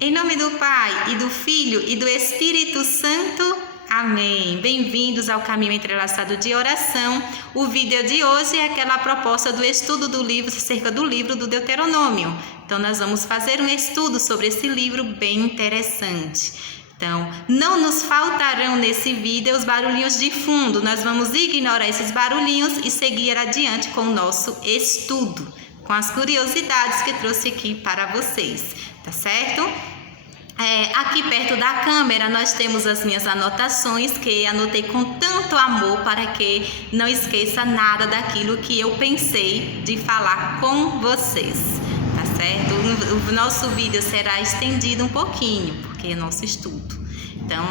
Em nome do Pai, e do Filho, e do Espírito Santo. Amém. Bem-vindos ao Caminho Entrelaçado de Oração. O vídeo de hoje é aquela proposta do estudo do livro, acerca do livro do Deuteronômio. Então, nós vamos fazer um estudo sobre esse livro bem interessante. Então, não nos faltarão nesse vídeo os barulhinhos de fundo. Nós vamos ignorar esses barulhinhos e seguir adiante com o nosso estudo, com as curiosidades que trouxe aqui para vocês, tá certo? Aqui perto da câmera nós temos as minhas anotações que anotei com tanto amor para que não esqueça nada daquilo que eu pensei de falar com vocês, tá certo? O nosso vídeo será estendido um pouquinho, porque é nosso estudo. Então,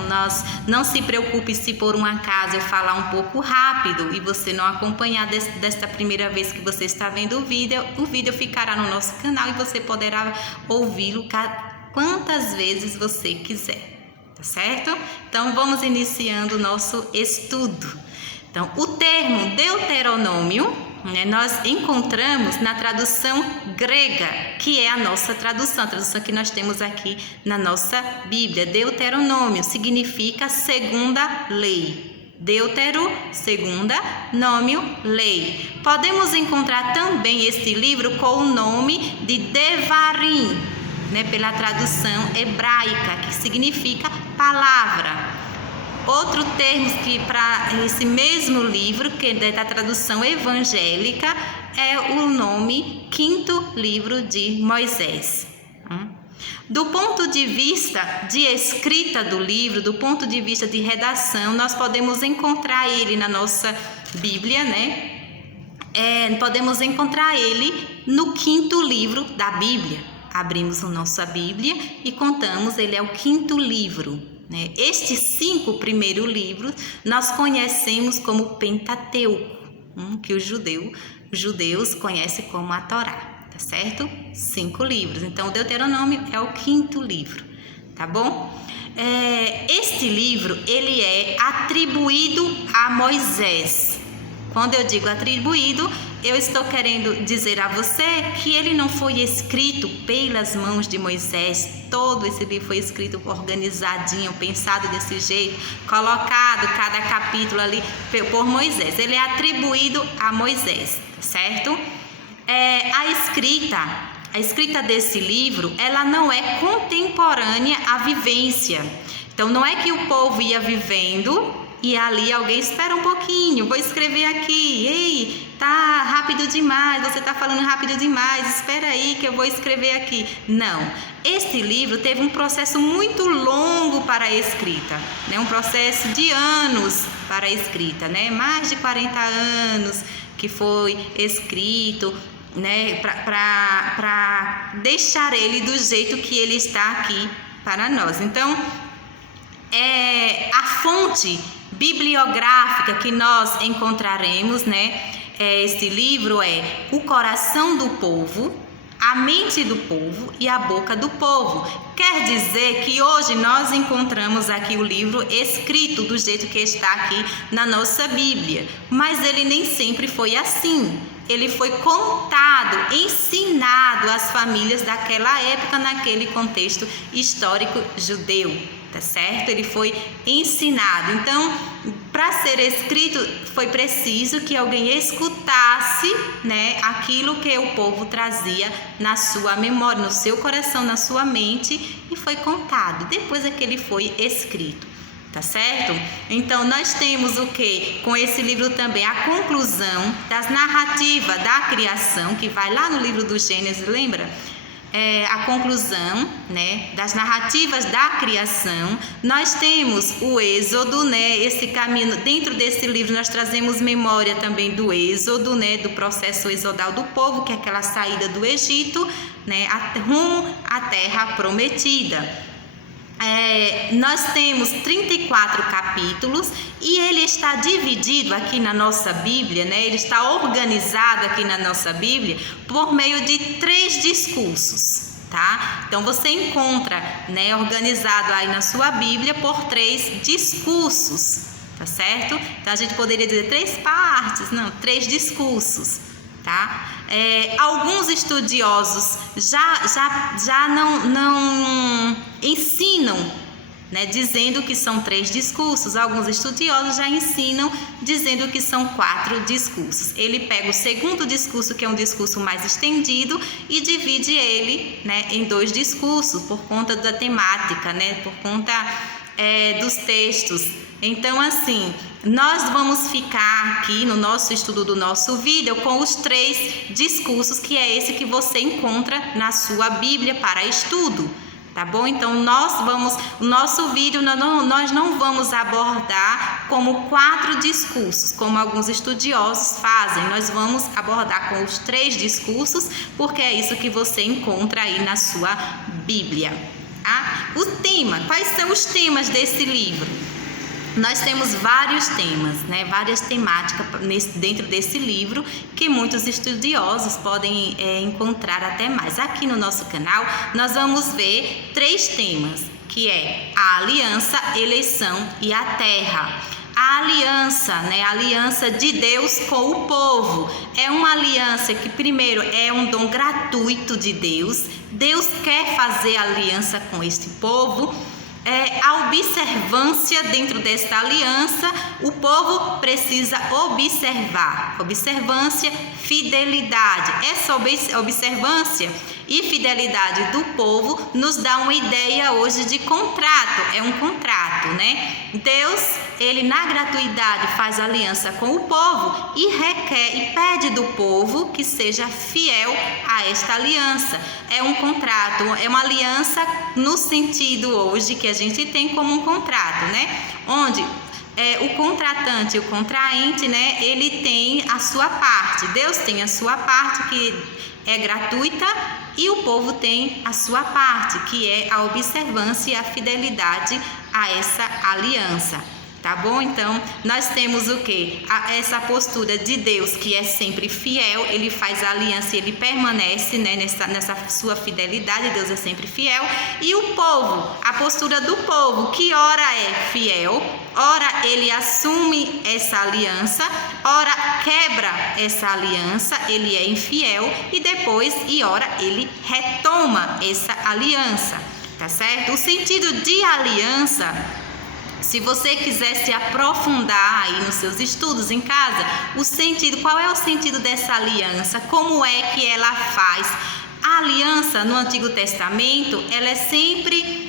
não se preocupe se por um acaso eu falar um pouco rápido e você não acompanhar desta primeira vez que você está vendo o vídeo ficará no nosso canal e você poderá ouvi-lo quantas vezes você quiser, tá certo? Então, vamos iniciando o nosso estudo. Então, o termo Deuteronômio, nós encontramos na tradução grega, que é a nossa tradução, a tradução que nós temos aqui na nossa Bíblia. Deuteronômio significa segunda lei. Deutero, segunda, nômio, lei. Podemos encontrar também este livro com o nome de Devarim, pela tradução hebraica, que significa palavra. Outro termo que para esse mesmo livro, que é da tradução evangélica, é o nome Quinto Livro de Moisés. Do ponto de vista de escrita do livro, do ponto de vista de redação, nós podemos encontrar ele na nossa Bíblia, podemos encontrar ele no quinto livro da Bíblia. Abrimos a nossa Bíblia e contamos, ele é o quinto livro. Estes 5 primeiros livros nós conhecemos como Pentateuco, que os judeus conhecem como a Torá, tá certo? 5 livros. Então, o Deuteronômio é o quinto livro, tá bom? Este livro, ele é atribuído a Moisés. Quando eu digo atribuído, eu estou querendo dizer a você que ele não foi escrito pelas mãos de Moisés. Todo esse livro foi escrito organizadinho, pensado desse jeito, colocado cada capítulo ali por Moisés. Ele é atribuído a Moisés, certo? A escrita desse livro, ela não é contemporânea à vivência. Então, não é que o povo ia vivendo e ali alguém espera um pouquinho, vou escrever aqui, ei, tá rápido demais, você tá falando rápido demais, espera aí que eu vou escrever aqui. Não, este livro teve um processo muito longo para a escrita, um processo de anos para a escrita, mais de 40 anos que foi escrito, para deixar ele do jeito que ele está aqui para nós. Então, a fonte bibliográfica que nós encontraremos, este livro é O Coração do Povo, A Mente do Povo e A Boca do Povo. Quer dizer que hoje nós encontramos aqui o livro escrito do jeito que está aqui na nossa Bíblia, mas ele nem sempre foi assim. Ele foi contado, ensinado às famílias daquela época, naquele contexto histórico judeu, tá certo? Ele foi ensinado. Então, para ser escrito, foi preciso que alguém escutasse, aquilo que o povo trazia na sua memória, no seu coração, na sua mente, e foi contado. Depois é que ele foi escrito. Tá certo? Então, nós temos o que? Com esse livro também, a conclusão das narrativas da criação, que vai lá no livro do Gênesis, lembra? A conclusão, das narrativas da criação. Nós temos o Êxodo, esse caminho. Dentro desse livro, nós trazemos memória também do Êxodo, do processo exodal do povo, que é aquela saída do Egito, rumo à terra prometida. Nós temos 34 capítulos e ele está dividido aqui na nossa Bíblia, ele está organizado aqui na nossa Bíblia por meio de 3 discursos, tá? Então, você encontra, organizado aí na sua Bíblia por 3 discursos, tá certo? Então, a gente poderia dizer 3 partes, não, 3 discursos, tá? Alguns estudiosos já não ensinam, né, dizendo que são 3 discursos. Alguns estudiosos já ensinam dizendo que são 4 discursos. Ele pega o segundo discurso, que é um discurso mais estendido, e divide ele, né, em 2 discursos, por conta da temática, né, por conta dos textos. Então, assim, nós vamos ficar aqui no nosso estudo do nosso vídeo com os 3 discursos, que é esse que você encontra na sua Bíblia para estudo. Tá bom? Então, o nosso vídeo, nós não vamos abordar como 4 discursos, como alguns estudiosos fazem. Nós vamos abordar com os 3 discursos, porque é isso que você encontra aí na sua Bíblia. Tá? O tema, quais são os temas desse livro? Nós temos vários temas, né? Várias temáticas dentro desse livro, que muitos estudiosos podem encontrar até mais. Aqui no nosso canal, nós vamos ver 3 temas, que é a aliança, eleição e a terra. A aliança, né? A aliança de Deus com o povo. É uma aliança que, primeiro, é um dom gratuito de Deus. Deus quer fazer aliança com este povo. A observância dentro desta aliança, o povo precisa observar. Observância, fidelidade. Essa observância e fidelidade do povo nos dá uma ideia hoje de contrato. É um contrato, né? Deus, ele na gratuidade faz aliança com o povo e requer e pede do povo que seja fiel a esta aliança. É um contrato, é uma aliança no sentido hoje que a gente tem como um contrato, né? Onde o contratante e o contraente, né? Ele tem a sua parte. Deus tem a sua parte, que é gratuita, e o povo tem a sua parte, que é a observância e a fidelidade a essa aliança. Tá bom? Então, nós temos o quê? Essa postura de Deus, que é sempre fiel, ele faz a aliança e ele permanece, né, nessa sua fidelidade, Deus é sempre fiel. E o povo, a postura do povo, que ora é fiel, ora ele assume essa aliança, ora quebra essa aliança, ele é infiel, e depois, ora ele retoma essa aliança, tá certo? O sentido de aliança, se você quiser se aprofundar aí nos seus estudos em casa, qual é o sentido dessa aliança? Como é que ela faz? A aliança no Antigo Testamento, ela é sempre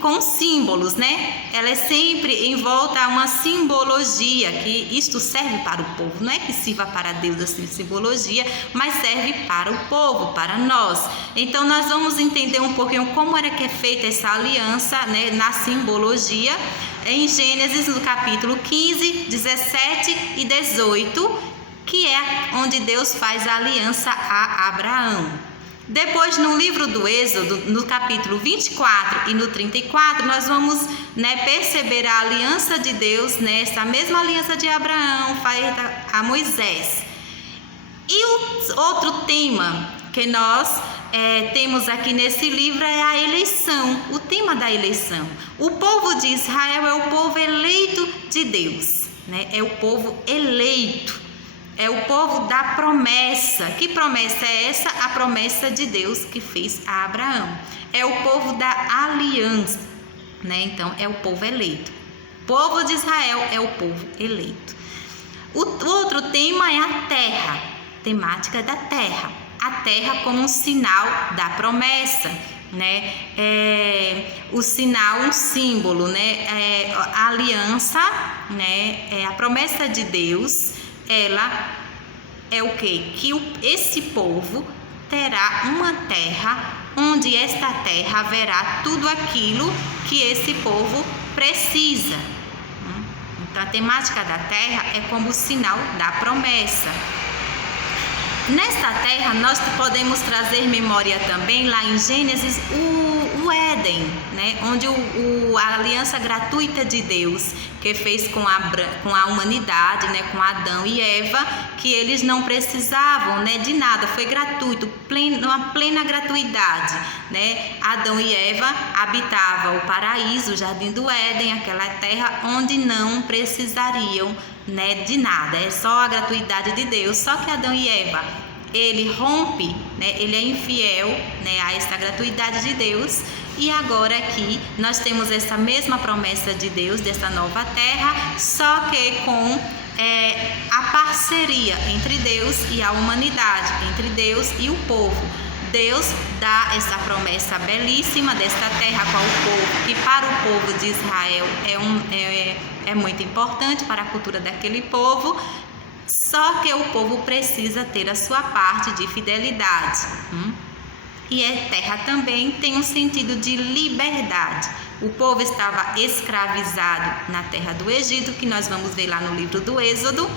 com símbolos, né? Ela é sempre envolta a uma simbologia, que isto serve para o povo. Não é que sirva para Deus assim, simbologia, mas serve para o povo, para nós. Então, nós vamos entender um pouquinho como era que é feita essa aliança, né, na simbologia, em Gênesis, no capítulo 15, 17 e 18, que é onde Deus faz a aliança a Abraão. Depois, no livro do Êxodo, no capítulo 24 e no 34, nós vamos, né, perceber a aliança de Deus, né, essa mesma aliança de Abraão feita a Moisés. E o outro tema que nós temos aqui nesse livro é a eleição, o tema da eleição. O povo de Israel é o povo eleito de Deus, né? É o povo eleito. É o povo da promessa. Que promessa é essa? A promessa de Deus que fez a Abraão. É o povo da aliança, né? Então, é o povo eleito. O povo de Israel é o povo eleito. O outro tema é a terra. Temática da terra. A terra como um sinal da promessa, né? O sinal, um símbolo, né? A aliança, né? A promessa de Deus, ela é o quê? Que esse povo terá uma terra, onde esta terra haverá tudo aquilo que esse povo precisa. Então, a temática da terra é como sinal da promessa. Nesta terra, nós podemos trazer memória também, lá em Gênesis, o Éden, né? Onde a aliança gratuita de Deus, que fez com a humanidade, né? Com Adão e Eva, que eles não precisavam, né, de nada, foi gratuito, uma plena gratuidade, né? Adão e Eva habitavam o paraíso, o jardim do Éden, aquela terra onde não precisariam, né, de nada, é só a gratuidade de Deus. Só que Adão e Eva, ele rompe, né, ele é infiel, né, a esta gratuidade de Deus. E agora aqui nós temos essa mesma promessa de Deus, dessa nova terra, só que com a parceria entre Deus e a humanidade, entre Deus e o povo. Deus dá essa promessa belíssima desta terra para o povo, que para o povo de Israel é muito importante para a cultura daquele povo, só que o povo precisa ter a sua parte de fidelidade. E a terra também tem um sentido de liberdade. O povo estava escravizado na terra do Egito, que nós vamos ver lá no livro do Êxodo,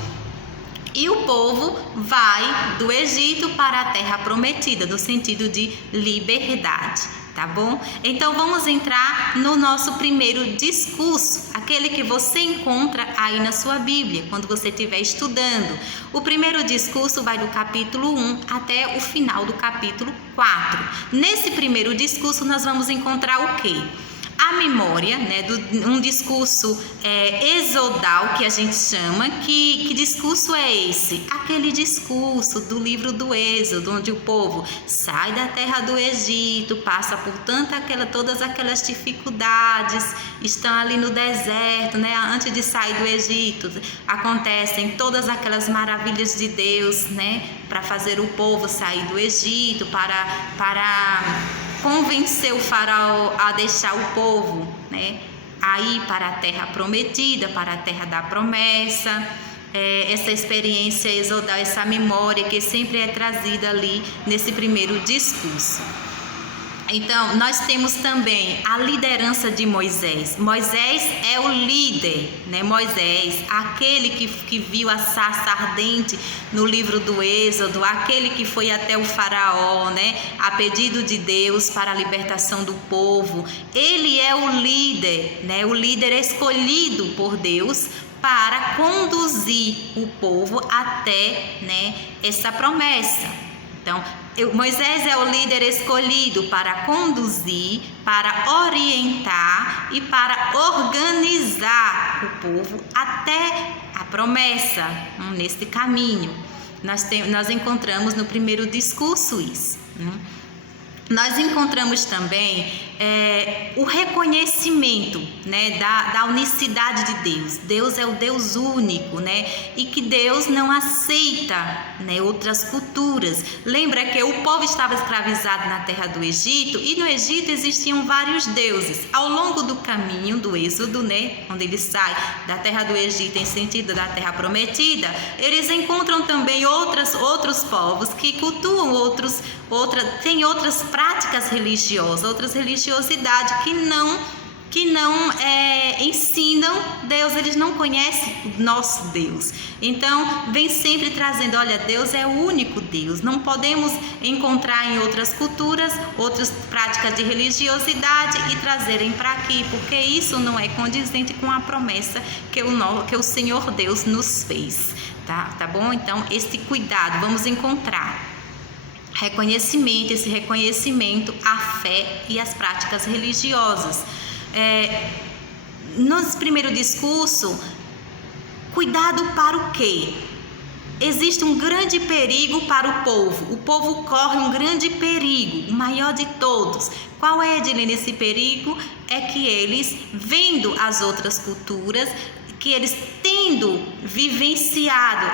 e o povo vai do Egito para a terra prometida, no sentido de liberdade, tá bom? Então vamos entrar no nosso primeiro discurso, aquele que você encontra aí na sua Bíblia, quando você estiver estudando. O primeiro discurso vai do capítulo 1 até o final do capítulo 4. Nesse primeiro discurso nós vamos encontrar o quê? A memória, né, um discurso exodal, que a gente chama. Que discurso é esse? Aquele discurso do livro do Êxodo, onde o povo sai da terra do Egito, passa por todas aquelas dificuldades, estão ali no deserto, né, antes de sair do Egito, acontecem todas aquelas maravilhas de Deus, né, para fazer o povo sair do Egito, para convencer o faraó a deixar o povo, né, a ir para a terra prometida, para a terra da promessa. Essa experiência exodal, essa memória que sempre é trazida ali nesse primeiro discurso. Então, nós temos também a liderança de Moisés. Moisés é o líder, né? Moisés, aquele que viu a sarça ardente no livro do Êxodo, aquele que foi até o faraó, né, a pedido de Deus para a libertação do povo. Ele é o líder, né, o líder escolhido por Deus para conduzir o povo até, né, essa promessa. Então, Moisés é o líder escolhido para conduzir, para orientar e para organizar o povo até a promessa, nesse caminho. Nós encontramos no primeiro discurso isso. Nós encontramos também o reconhecimento, né, da unicidade de Deus. Deus é o Deus único, né, e que Deus não aceita, né, outras culturas. Lembra que o povo estava escravizado na terra do Egito, e no Egito existiam vários deuses. Ao longo do caminho do Êxodo, né, onde eles saem da terra do Egito em sentido da terra prometida, eles encontram também outros povos que cultuam têm outras práticas religiosas, outras religiosidades que não ensinam Deus. Eles não conhecem o nosso Deus. Então, vem sempre trazendo, olha, Deus é o único Deus. Não podemos encontrar em outras culturas, outras práticas de religiosidade e trazerem para aqui, porque isso não é condizente com a promessa que o Senhor Deus nos fez. Tá bom? Então, esse cuidado vamos encontrar. Esse reconhecimento à fé e às práticas religiosas. No primeiro discurso, cuidado para o quê? Existe um grande perigo para o povo. O povo corre um grande perigo, o maior de todos. Qual é, Edilene, esse perigo? É que eles, vendo as outras culturas, que eles tendo vivenciado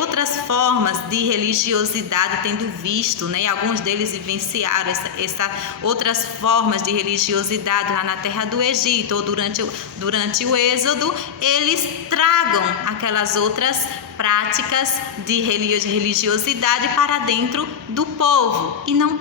outras formas de religiosidade, tendo visto, né, alguns deles vivenciaram essa outras formas de religiosidade lá na terra do Egito ou durante o Êxodo, eles tragam aquelas outras práticas de religiosidade para dentro do povo. E não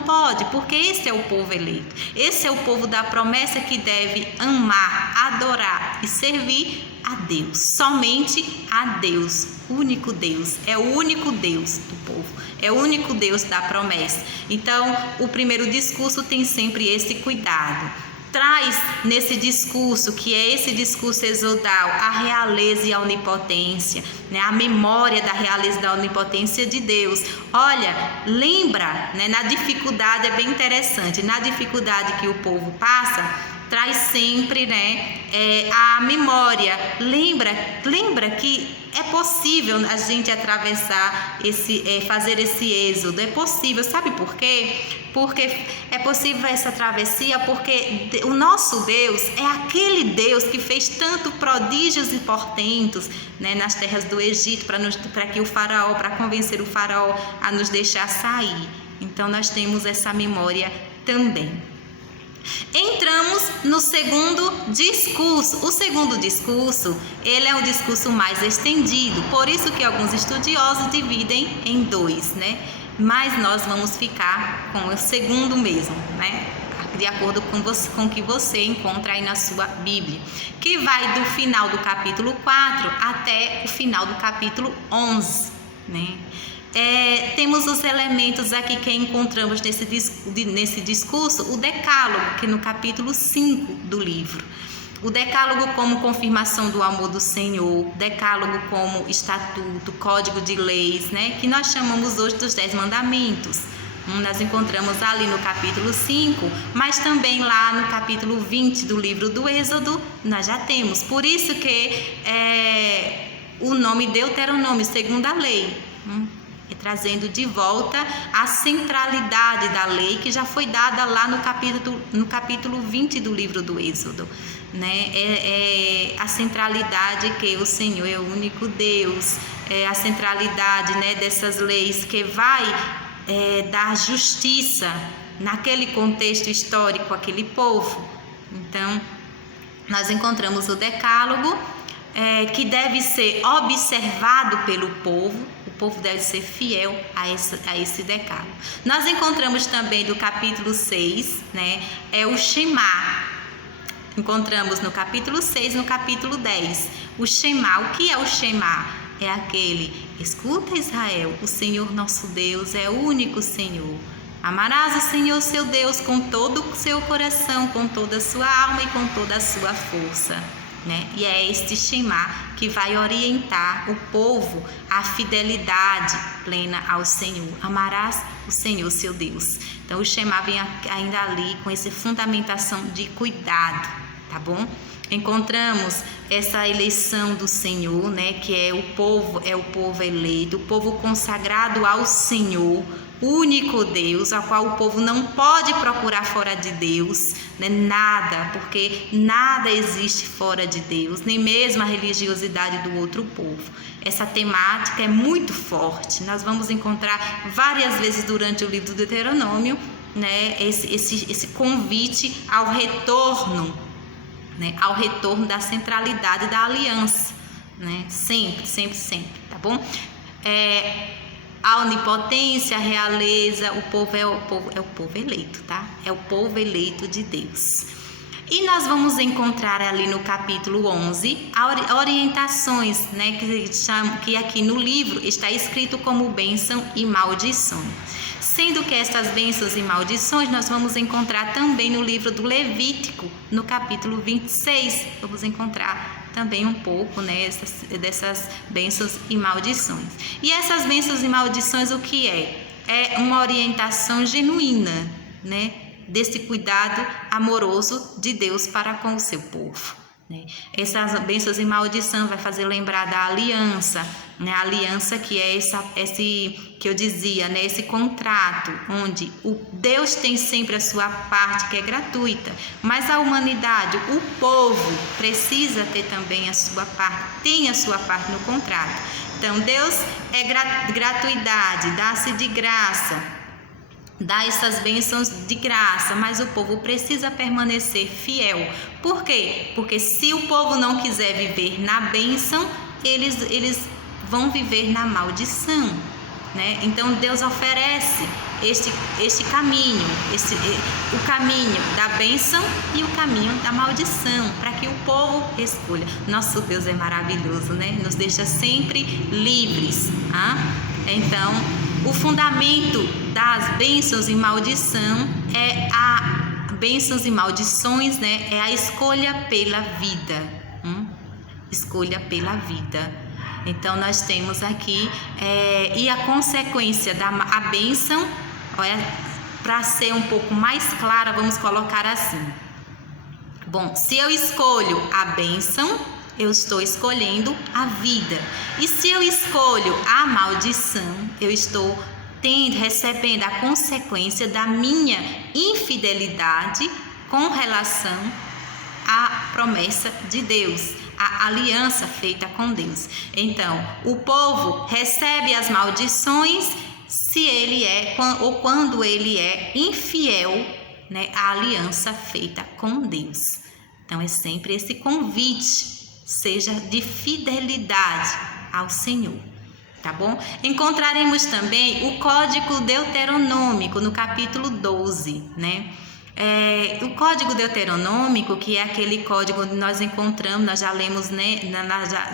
pode, porque esse é o povo eleito. Esse é o povo da promessa que deve amar, adorar e servir a Deus, somente a Deus, único Deus, é o único Deus do povo, é o único Deus da promessa. Então, o primeiro discurso tem sempre esse cuidado. Traz nesse discurso, que é esse discurso exodal, a realeza e a onipotência, né? A memória da realeza e da onipotência de Deus. Olha, lembra, né? Na dificuldade, é bem interessante, na dificuldade que o povo passa, traz sempre, né, a memória. Lembra que é possível a gente atravessar fazer esse êxodo. É possível, sabe por quê? Porque é possível essa travessia porque o nosso Deus é aquele Deus que fez tanto prodígios e portentos, né, nas terras do Egito para convencer o faraó a nos deixar sair. Então nós temos essa memória também. Entramos no segundo discurso. O segundo discurso, ele é um discurso mais estendido, por isso que alguns estudiosos dividem em dois, né? Mas nós vamos ficar com o segundo mesmo, né? De acordo com o que você encontra aí na sua Bíblia, que vai do final do capítulo 4 até o final do capítulo 11, né? Temos os elementos aqui que encontramos nesse discurso, o decálogo, que no capítulo 5 do livro. O decálogo como confirmação do amor do Senhor, decálogo como estatuto, código de leis, né, que nós chamamos hoje dos 10 mandamentos. Nós encontramos ali no capítulo 5, mas também lá no capítulo 20 do livro do Êxodo, nós já temos. Por isso que o nome Deuteronômio, segundo a lei, trazendo de volta a centralidade da lei que já foi dada lá no capítulo 20 do livro do Êxodo, né? A centralidade que o Senhor é o único Deus, a centralidade, né, dessas leis que vai dar justiça naquele contexto histórico, aquele povo. Então, nós encontramos o decálogo, que deve ser observado pelo povo. O povo deve ser fiel a esse decálogo. Nós encontramos também do capítulo 6, né, o Shema. Encontramos no capítulo 6, no capítulo 10. O Shema, o que é o Shema? É aquele: escuta, Israel, o Senhor nosso Deus é o único Senhor. Amarás o Senhor seu Deus com todo o seu coração, com toda a sua alma e com toda a sua força. Né? E é este Shema que vai orientar o povo à fidelidade plena ao Senhor. Amarás o Senhor seu Deus. Então o Shema vem ainda ali com essa fundamentação de cuidado, tá bom? Encontramos essa eleição do Senhor, né, que é o povo eleito, o povo consagrado ao Senhor, único Deus, a qual o povo não pode procurar fora de Deus, né? Nada, porque nada existe fora de Deus, nem mesmo a religiosidade do outro povo. Essa temática é muito forte, nós vamos encontrar várias vezes durante o livro do Deuteronômio, né, esse convite ao retorno, né, ao retorno da centralidade da aliança, né, sempre, tá bom? A onipotência, a realeza, o povo é o povo eleito, tá? É o povo eleito de Deus. E nós vamos encontrar ali no capítulo 11 orientações, né, que aqui no livro está escrito como bênção e maldição. Sendo que estas bênçãos e maldições nós vamos encontrar também no livro do Levítico, no capítulo 26. Vamos encontrar também um pouco, né, dessas bênçãos e maldições. E essas bênçãos e maldições, o que é? É uma orientação genuína, né, desse cuidado amoroso de Deus para com o seu povo, né? Essas bênçãos e maldição vai fazer lembrar da aliança, né? A aliança que é esse que eu dizia, né? Esse contrato onde o Deus tem sempre a sua parte, que é gratuita, mas a humanidade, o povo, precisa ter também a sua parte, tem a sua parte no contrato. Então Deus é gratuidade, dá-se de graça, dá essas bênçãos de graça, mas o povo precisa permanecer fiel. Por quê? Porque se o povo não quiser viver na bênção, eles vão viver na maldição, né? Então Deus oferece este caminho, o caminho da bênção e o caminho da maldição, para que o povo escolha. Nosso Deus é maravilhoso, né? Nos deixa sempre livres. Então, o fundamento das bênçãos e maldição bênçãos e maldições, né? É a escolha pela vida. Escolha pela vida. Então nós temos aqui e a consequência a bênção, para ser um pouco mais clara, vamos colocar assim: Bom, se eu escolho a bênção, eu estou escolhendo a vida. E se eu escolho a maldição, eu estou recebendo a consequência da minha infidelidade com relação à promessa de Deus, a aliança feita com Deus. Então, o povo recebe as maldições se ele é ou quando ele é infiel, né, à aliança feita com Deus. Então, é sempre esse convite, seja de fidelidade ao Senhor, tá bom? Encontraremos também o Código Deuteronômico no capítulo 12, né? O Código Deuteronômico, que é aquele código que nós encontramos, nós já lemos, né,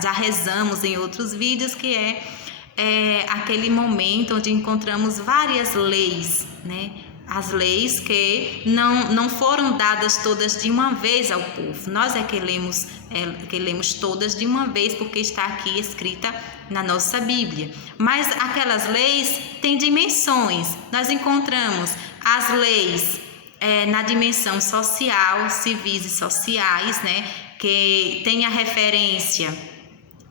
já rezamos em outros vídeos, que é aquele momento onde encontramos várias leis, né? As leis que não foram dadas todas de uma vez ao povo. Nós é que lemos todas de uma vez, porque está aqui escrita na nossa Bíblia. Mas aquelas leis têm dimensões. Nós encontramos as leis na dimensão social, civis e sociais, né? Que tem a referência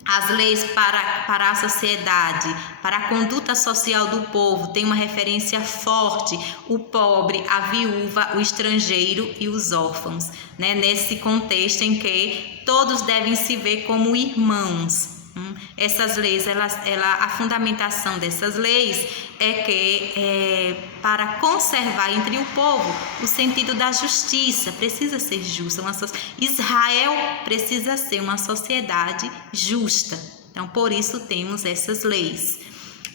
as leis para a sociedade, para a conduta social do povo, tem uma referência forte: o pobre, a viúva, o estrangeiro e os órfãos, né? Nesse contexto em que todos devem se ver como irmãos. Essas leis, a fundamentação dessas leis é que para conservar entre o povo o sentido da justiça, precisa ser justa. Israel precisa ser uma sociedade justa. Então, por isso temos essas leis.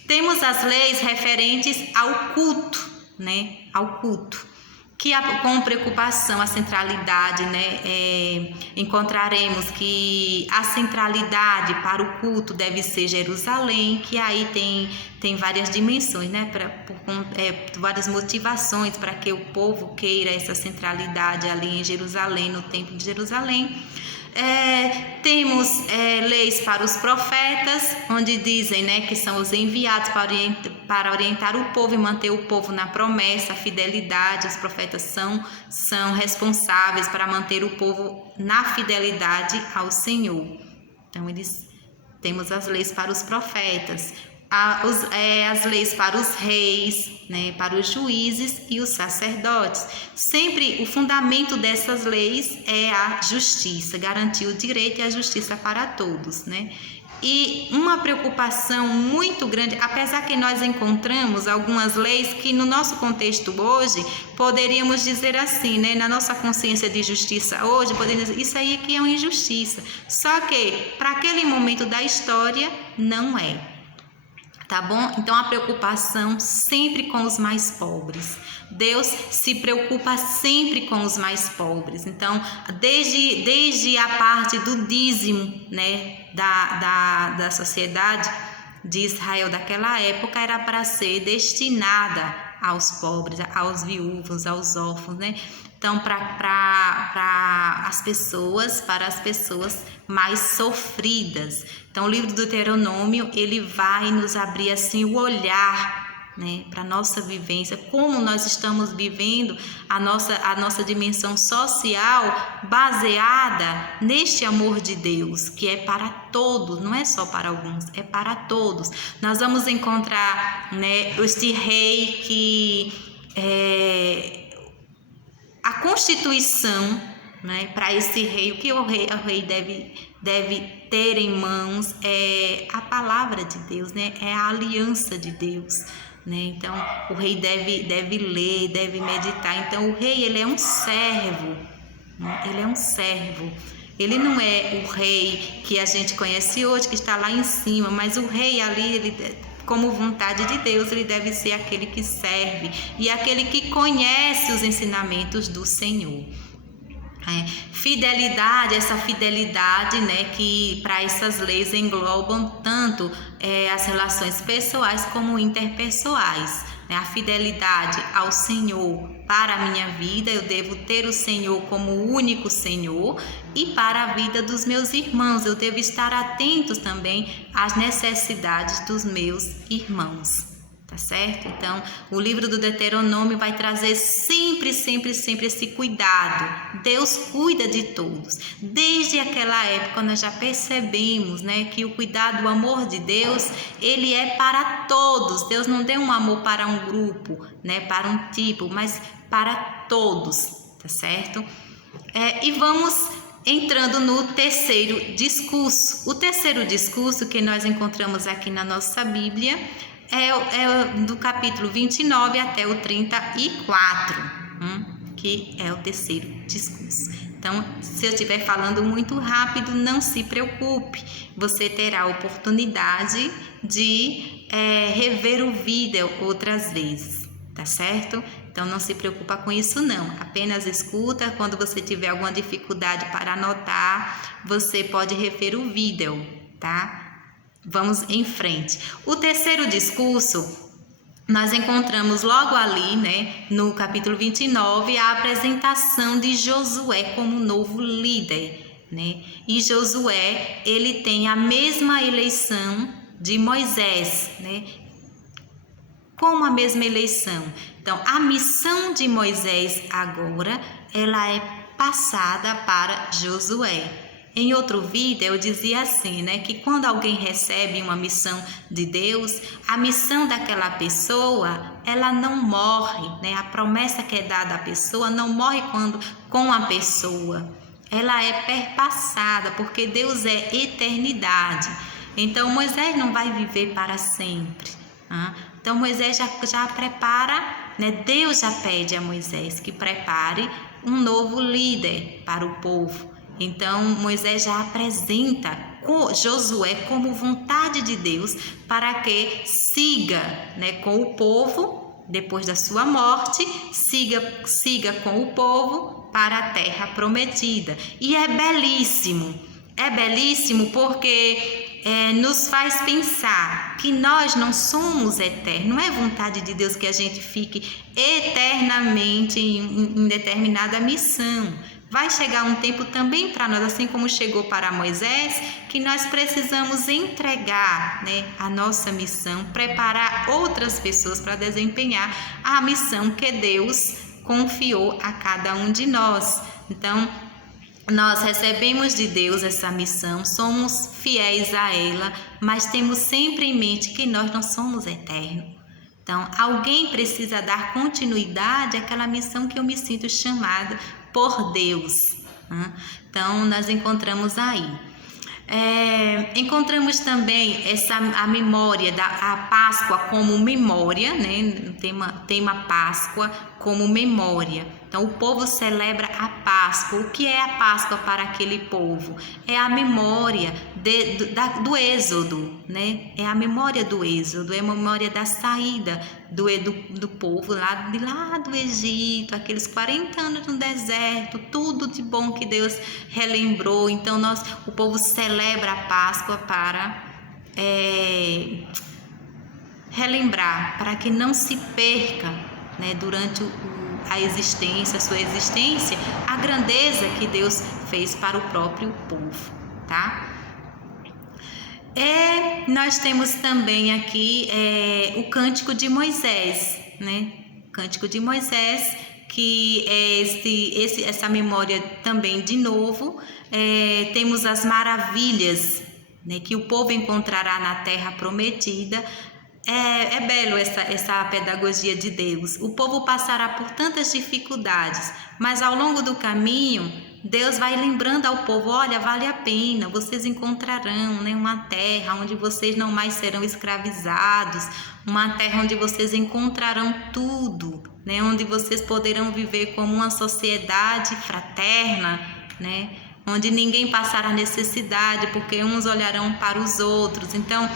Temos as leis referentes ao culto, né? Ao culto. Que com preocupação a centralidade, né, encontraremos que a centralidade para o culto deve ser Jerusalém, que aí tem várias dimensões, né, várias motivações para que o povo queira essa centralidade ali em Jerusalém, no Templo de Jerusalém. Temos leis para os profetas, onde dizem, né, que são os enviados para orientar o povo e manter o povo na promessa, a fidelidade. Os profetas são responsáveis para manter o povo na fidelidade ao Senhor. Então, temos as leis para os profetas, as leis para os reis, né, para os juízes e os sacerdotes. Sempre o fundamento dessas leis é a justiça, garantir o direito e a justiça para todos, né? E uma preocupação muito grande, apesar que nós encontramos algumas leis que no nosso contexto hoje, poderíamos dizer assim, né, na nossa consciência de justiça hoje, poderíamos dizer, isso aí aqui é uma injustiça. Só que para aquele momento da história não é. Tá bom? Então, a preocupação sempre com os mais pobres. Deus se preocupa sempre com os mais pobres. Então, desde a parte do dízimo, né, da sociedade de Israel daquela época, era para ser destinada aos pobres, aos viúvos, aos órfãos, né? Então, para as pessoas mais sofridas. Então, o livro do Deuteronômio, ele vai nos abrir assim o olhar, né, para a nossa vivência, como nós estamos vivendo a nossa dimensão social baseada neste amor de Deus, que é para todos, não é só para alguns, é para todos. Nós vamos encontrar, né, este rei que a Constituição, né, para esse rei, o que o rei deve ter em mãos é a palavra de Deus, né, é a aliança de Deus, né? Então o rei deve ler, deve meditar. Então o rei, ele é um servo, né? Ele é um servo. Ele não é o rei que a gente conhece hoje, que está lá em cima, mas o rei ali, como vontade de Deus, ele deve ser aquele que serve e aquele que conhece os ensinamentos do Senhor. Fidelidade, essa fidelidade, né, que para essas leis englobam tanto as relações pessoais como interpessoais. A fidelidade ao Senhor para a minha vida, eu devo ter o Senhor como o único Senhor, e para a vida dos meus irmãos, eu devo estar atento também às necessidades dos meus irmãos. tá certo? Então, o livro do Deuteronômio vai trazer sempre esse cuidado. Deus cuida de todos. Desde aquela época nós já percebemos, né, que o cuidado, o amor de Deus, ele é para todos. Deus não deu um amor para um grupo, né, para um tipo, mas para todos, tá certo? E vamos entrando no terceiro discurso. O terceiro discurso que nós encontramos aqui na nossa Bíblia é do capítulo 29 até o 34, que é o terceiro discurso. Então, se eu estiver falando muito rápido, não se preocupe, você terá a oportunidade de rever o vídeo outras vezes, tá certo? Então, não se preocupa com isso não, apenas escuta. Quando você tiver alguma dificuldade para anotar, você pode rever o vídeo, tá? Vamos em frente. O terceiro discurso, nós encontramos logo ali, né, no capítulo 29, a apresentação de Josué como novo líder, né? E Josué, ele tem a mesma eleição de Moisés, né? Como a mesma eleição. Então, a missão de Moisés agora, ela é passada para Josué. Em outro vídeo eu dizia assim, né, que quando alguém recebe uma missão de Deus, a missão daquela pessoa, ela não morre, né? A promessa que é dada à pessoa não morre com a pessoa. Ela é perpassada, porque Deus é eternidade. Então, Moisés não vai viver para sempre. Então, Moisés já prepara, né? Deus já pede a Moisés que prepare um novo líder para o povo. Então, Moisés já apresenta Josué como vontade de Deus para que siga, né, com o povo, depois da sua morte, siga com o povo para a terra prometida. E é belíssimo porque nos faz pensar que nós não somos eternos. Não é vontade de Deus que a gente fique eternamente em determinada missão. Vai chegar um tempo também para nós, assim como chegou para Moisés, que nós precisamos entregar, né, a nossa missão, preparar outras pessoas para desempenhar a missão que Deus confiou a cada um de nós. Então, nós recebemos de Deus essa missão, somos fiéis a ela, mas temos sempre em mente que nós não somos eternos. Então, alguém precisa dar continuidade àquela missão que eu me sinto chamada por Deus. Então, nós encontramos aí. Encontramos também a memória a Páscoa como memória, né? Tema Páscoa como memória. Então, o povo celebra a Páscoa. O que é a Páscoa para aquele povo? É a memória do Êxodo, né? É a memória do Êxodo, é a memória da saída do povo lá do Egito, aqueles 40 anos no deserto, tudo de bom que Deus relembrou. Então, o povo celebra a Páscoa para relembrar, para que não se perca, né, durante a sua existência, a grandeza que Deus fez para o próprio povo, tá? Nós temos também aqui o Cântico de Moisés, né? Cântico de Moisés, que é essa memória também de novo. Temos as maravilhas, né, que o povo encontrará na terra prometida. É belo essa pedagogia de Deus. O povo passará por tantas dificuldades, mas ao longo do caminho, Deus vai lembrando ao povo: olha, vale a pena, vocês encontrarão, né, uma terra onde vocês não mais serão escravizados, uma terra onde vocês encontrarão tudo, né, onde vocês poderão viver como uma sociedade fraterna, né, onde ninguém passará necessidade, porque uns olharão para os outros. Então,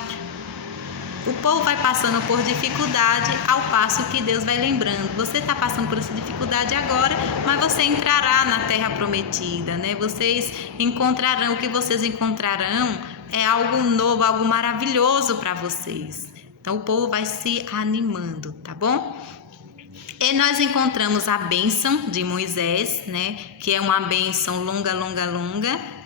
o povo vai passando por dificuldade ao passo que Deus vai lembrando. Você está passando por essa dificuldade agora, mas você entrará na terra prometida, né? Vocês encontrarão, o que vocês encontrarão é algo novo, algo maravilhoso para vocês. Então, o povo vai se animando, tá bom? E nós encontramos a bênção de Moisés, né? Que é uma bênção longa,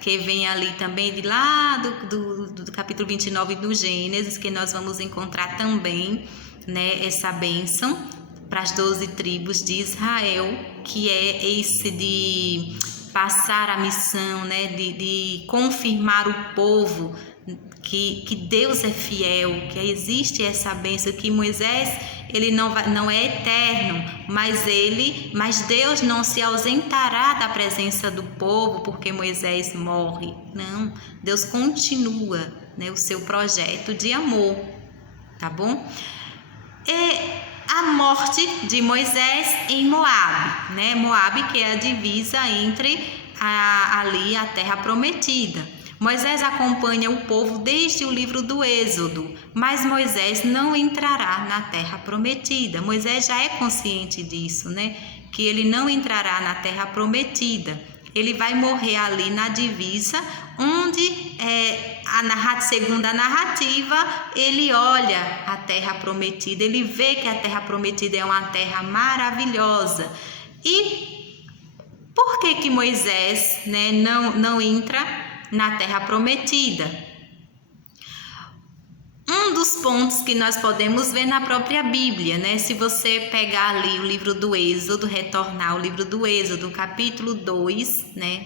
que vem ali também de lá do capítulo 29 do Gênesis, que nós vamos encontrar também né, essa bênção para as 12 tribos de Israel, que é esse de passar a missão, né, de confirmar o povo que Deus é fiel, que existe essa bênção, que Moisés ele não é eterno, mas Deus não se ausentará da presença do povo porque Moisés morre. Não, Deus continua, né, o seu projeto de amor, tá bom? A morte de Moisés em Moabe, né? Moabe, que é a divisa entre ali a terra prometida. Moisés acompanha o povo desde o livro do Êxodo, mas Moisés não entrará na terra prometida. Moisés já é consciente disso, né? Que ele não entrará na terra prometida. Ele vai morrer ali na divisa, onde, segundo a narrativa, ele olha a terra prometida, ele vê que a terra prometida é uma terra maravilhosa. E por que Moisés, né, não entra na terra prometida? Um dos pontos que nós podemos ver na própria Bíblia, né? Se você pegar ali o livro do Êxodo, retornar ao livro do Êxodo, capítulo 2, né?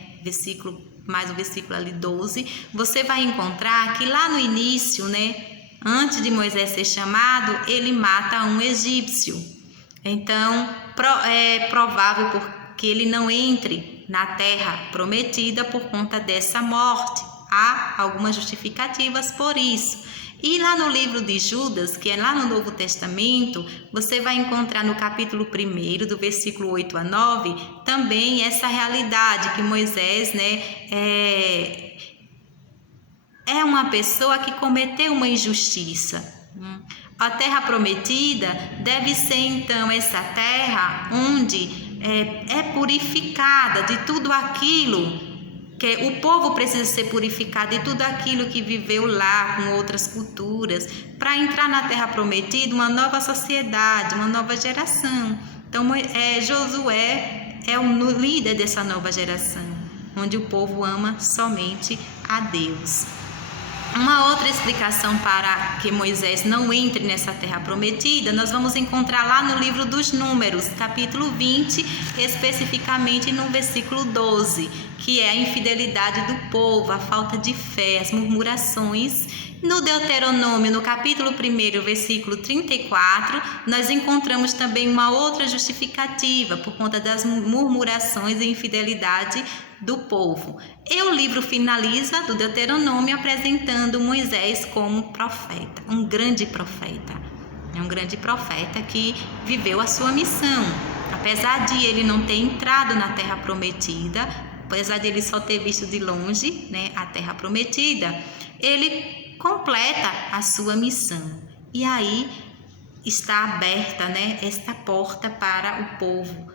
Mais o versículo ali 12, você vai encontrar que lá no início, né? Antes de Moisés ser chamado, ele mata um egípcio. Então, é provável que ele não entre na terra prometida por conta dessa morte. Há algumas justificativas por isso. E lá no livro de Judas, que é lá no Novo Testamento, você vai encontrar no capítulo 1, do versículo 8 a 9, também essa realidade que Moisés, né, é uma pessoa que cometeu uma injustiça. A terra prometida deve ser, então, essa terra onde é purificada de tudo aquilo que o povo precisa ser purificado, de tudo aquilo que viveu lá com outras culturas, para entrar na terra prometida uma nova sociedade, uma nova geração. Então, Josué é o líder dessa nova geração, onde o povo ama somente a Deus. Uma outra explicação para que Moisés não entre nessa terra prometida, nós vamos encontrar lá no livro dos Números, capítulo 20, especificamente no versículo 12, que é a infidelidade do povo, a falta de fé, as murmurações. No Deuteronômio, no capítulo 1, versículo 34, nós encontramos também uma outra justificativa por conta das murmurações e infidelidade do povo. E o livro finaliza do Deuteronômio apresentando Moisés como profeta, um grande profeta. É um grande profeta que viveu a sua missão. Apesar de ele não ter entrado na terra prometida, apesar de ele só ter visto de longe, né, a terra prometida, ele completa a sua missão. E aí está aberta, né, esta porta para o povo,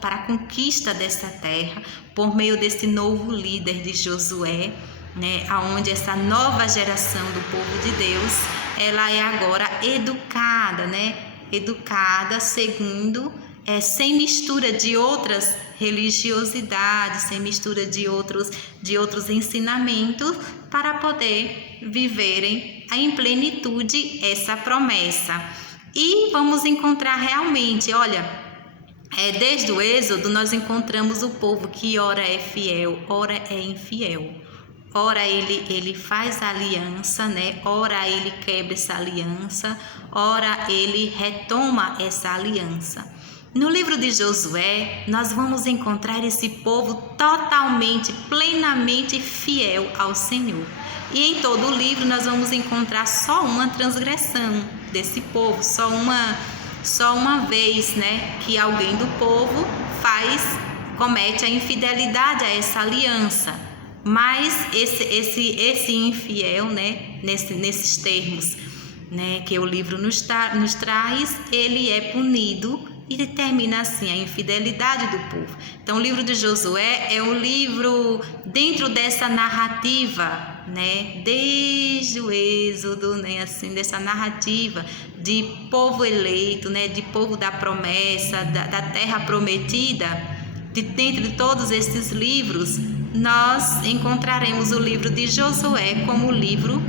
para a conquista dessa terra, por meio desse novo líder de Josué, né, onde essa nova geração do povo de Deus, ela é agora educada, né, educada segundo, sem mistura de outras religiosidades, sem mistura de outros ensinamentos, para poder viverem em plenitude essa promessa. E vamos encontrar realmente, olha, desde o Êxodo nós encontramos o povo que ora é fiel, ora é infiel. Ora ele faz aliança, né? Ora ele quebra essa aliança, ora ele retoma essa aliança. No livro de Josué, nós vamos encontrar esse povo totalmente, plenamente fiel ao Senhor. E em todo o livro nós vamos encontrar só uma transgressão desse povo, só uma vez, né, que alguém do povo comete a infidelidade a essa aliança. Mas esse infiel, né, nesses termos, né, que o livro nos traz, ele é punido e termina assim a infidelidade do povo. Então, o livro de Josué é um livro dentro dessa narrativa, né, desde o Êxodo, né, assim, dessa narrativa de povo eleito, né, de povo da promessa, da terra prometida. Dentro de todos esses livros, nós encontraremos o livro de Josué como o livro,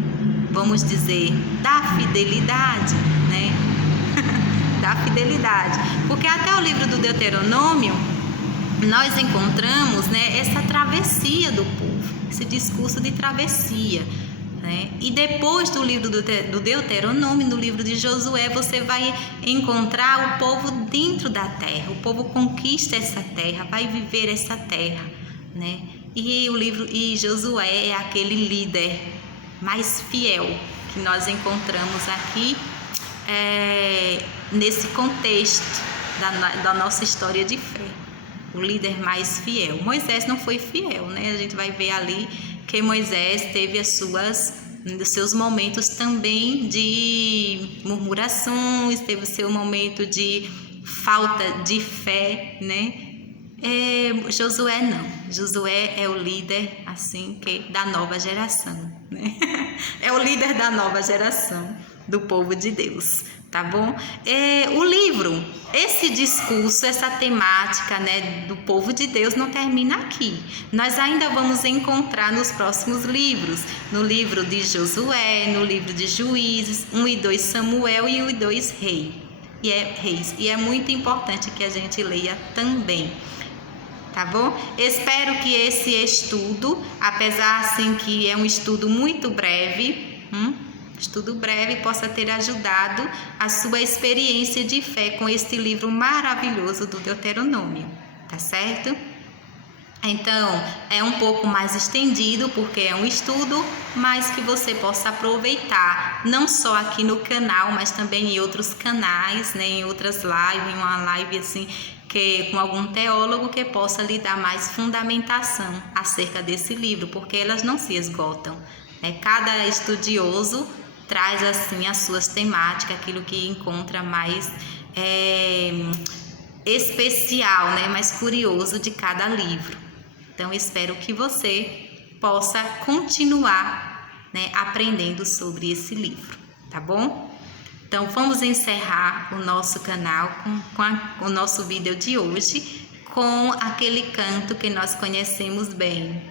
vamos dizer, da fidelidade, né? da fidelidade. Porque até o livro do Deuteronômio, nós encontramos, né, essa travessia do povo, esse discurso de travessia, né? E depois do livro do Deuteronômio, no livro de Josué, você vai encontrar o povo dentro da terra. O povo conquista essa terra, vai viver essa terra, né? E Josué é aquele líder mais fiel que nós encontramos aqui nesse contexto da nossa história de fé. O líder mais fiel. Moisés não foi fiel, né? A gente vai ver ali que Moisés teve os seus momentos também de murmurações, teve o seu momento de falta de fé, né? Josué não. Josué é o líder assim da nova geração, né? É o líder da nova geração do povo de Deus, tá bom? O livro, esse discurso, essa temática, né, do povo de Deus não termina aqui. Nós ainda vamos encontrar nos próximos livros, no livro de Josué, no livro de Juízes, 1 e 2 Samuel e 1 e 2 Reis. E é muito importante que a gente leia também. Tá bom? Espero que esse estudo, apesar assim que é um estudo muito breve, possa ter ajudado a sua experiência de fé com este livro maravilhoso do Deuteronômio, tá certo? Então, é um pouco mais estendido porque é um estudo, mas que você possa aproveitar, não só aqui no canal, mas também em outros canais, né, em outras lives, em uma live assim, com algum teólogo que possa lhe dar mais fundamentação acerca desse livro, porque elas não se esgotam, né? Cada estudioso traz assim as suas temáticas, aquilo que encontra mais especial, né? Mais curioso de cada livro. Então, espero que você possa continuar, né, aprendendo sobre esse livro, tá bom? Então, vamos encerrar o nosso canal com o nosso vídeo de hoje com aquele canto que nós conhecemos bem.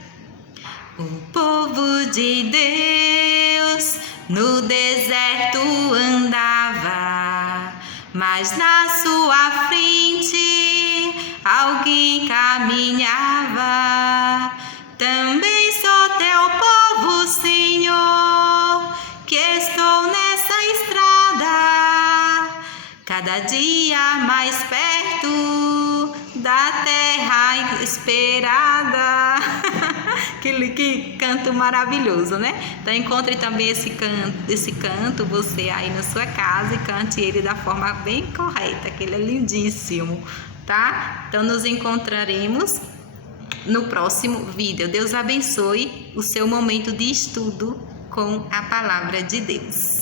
O povo de Deus no deserto andava, mas na sua frente alguém caminhava. Também sou teu povo, Senhor, que estou nessa estrada, cada dia mais perto da terra esperada. Que canto maravilhoso, né? Então encontre também esse canto você aí na sua casa e cante ele da forma bem correta, que ele é lindíssimo, tá? Então nos encontraremos no próximo vídeo. Deus abençoe o seu momento de estudo com a palavra de Deus.